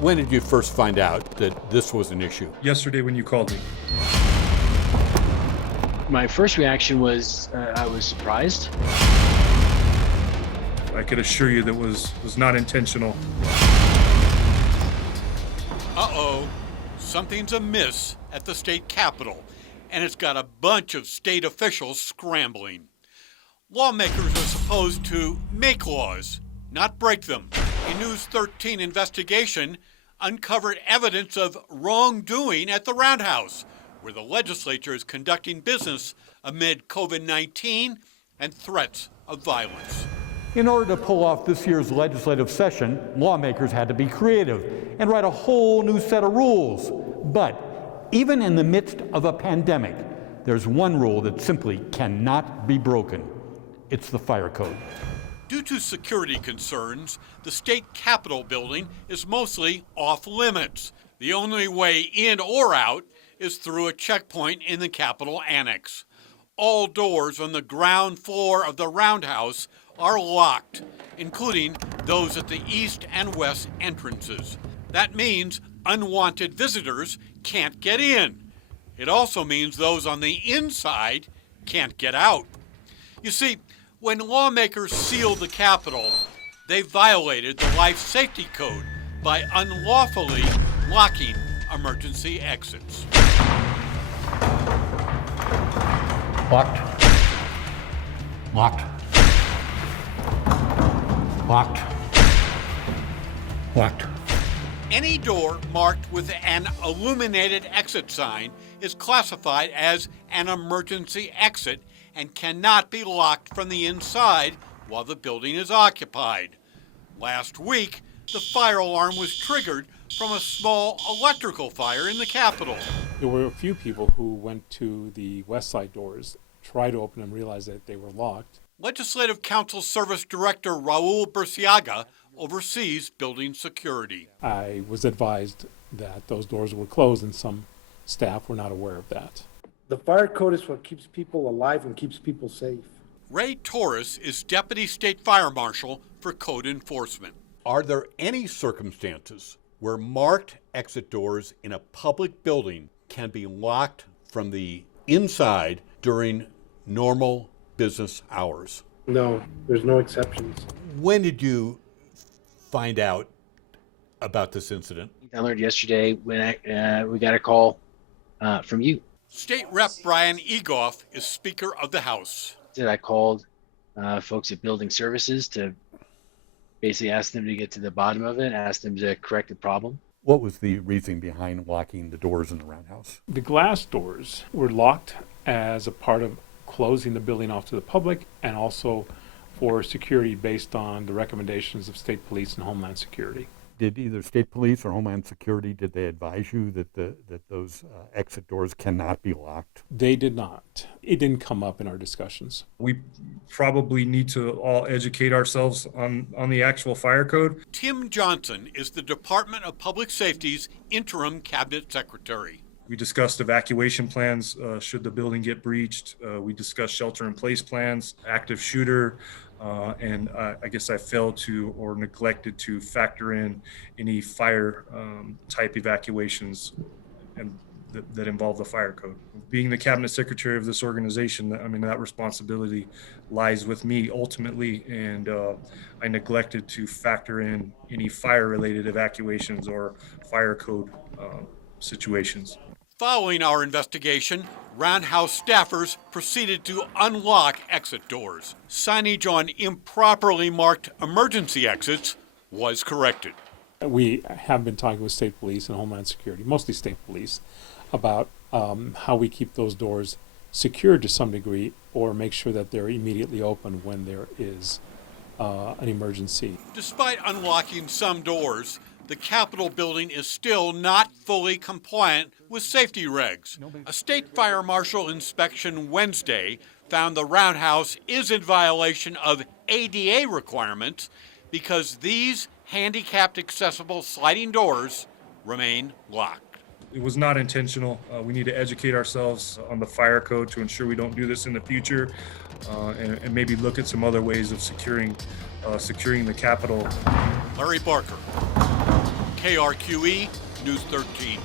When did you first find out that this was an issue? Yesterday when you called me. My first reaction was I was surprised. I could assure you that was not intentional. Uh-oh, something's amiss at the state capitol, and it's got a bunch of state officials scrambling. Lawmakers are supposed to make laws, not break them. A News 13 investigation uncovered evidence of wrongdoing at the Roundhouse, where the legislature is conducting business amid COVID-19 and threats of violence. In order to pull off this year's legislative session, lawmakers had to be creative and write a whole new set of rules. But even in the midst of a pandemic, there's one rule that simply cannot be broken. It's the fire code. Due to security concerns, the state capitol building is mostly off limits. The only way in or out is through a checkpoint in the Capitol Annex. All doors on the ground floor of the Roundhouse are locked, including those at the east and west entrances. That means unwanted visitors can't get in. It also means those on the inside can't get out. You see, when lawmakers sealed the Capitol, they violated the life safety code by unlawfully locking emergency exits. Locked. Locked. Locked. Locked. Any door marked with an illuminated exit sign is classified as an emergency exit and cannot be locked from the inside while the building is occupied. Last week, the fire alarm was triggered from a small electrical fire in the Capitol. There were a few people who went to the west side doors, tried to open them, realized that they were locked. Legislative Council Service Director Raul Burciaga oversees building security. I was advised that those doors were closed and some staff were not aware of that. The fire code is what keeps people alive and keeps people safe. Ray Torres is Deputy State Fire Marshal for Code Enforcement. Are there any circumstances where marked exit doors in a public building can be locked from the inside during normal business hours? No, there's no exceptions. When did you find out about this incident? I learned yesterday when we got a call from you. State Rep Brian Egoff is Speaker of the House. I called folks at Building Services to basically ask them to get to the bottom of it, ask them to correct the problem. What was the reason behind locking the doors in the Roundhouse? The glass doors were locked as a part of closing the building off to the public and also for security based on the recommendations of state police and Homeland Security. Did either state police or Homeland Security, did they advise you that those exit doors cannot be locked? They did not. It didn't come up in our discussions. We probably need to all educate ourselves on the actual fire code. Tim Johnson is the Department of Public Safety's interim cabinet secretary. We discussed evacuation plans should the building get breached. We discussed shelter-in-place plans, active shooter, and I guess I failed to or neglected to factor in any fire type evacuations and that involve the fire code. Being the cabinet secretary of this organization, I mean, that responsibility lies with me ultimately, and I neglected to factor in any fire-related evacuations or fire code situations. Following our investigation, Roundhouse staffers proceeded to unlock exit doors. Signage on improperly marked emergency exits was corrected. We have been talking with state police and Homeland Security, mostly state police, about how we keep those doors secured to some degree or make sure that they're immediately open when there is an emergency. Despite unlocking some doors, the Capitol building is still not fully compliant with safety regs. A state fire marshal inspection Wednesday found the Roundhouse is in violation of ADA requirements because these handicapped accessible sliding doors remain locked. It was not intentional. We need to educate ourselves on the fire code to ensure we don't do this in the future, and maybe look at some other ways of securing the Capitol. Larry Barker, KRQE News 13.